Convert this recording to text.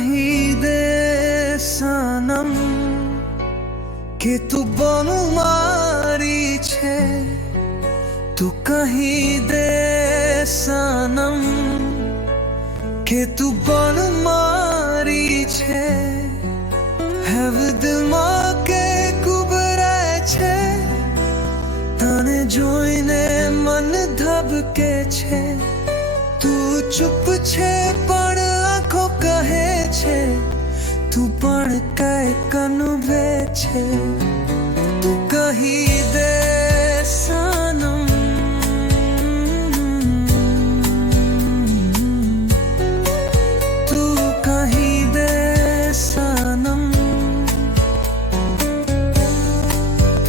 કહી દે સનમ કે તું બહુ મારી છે, તું કહી દે સનમ કે તું બહુ મારી છે. હવે દિલમાં કે કુબરાય છે, તને જોઈને મન ધબકે છે. તું ચૂપ છે પણ આંખો કહે છે, તું પણ કંઈક અનુભવે છે. તું કહી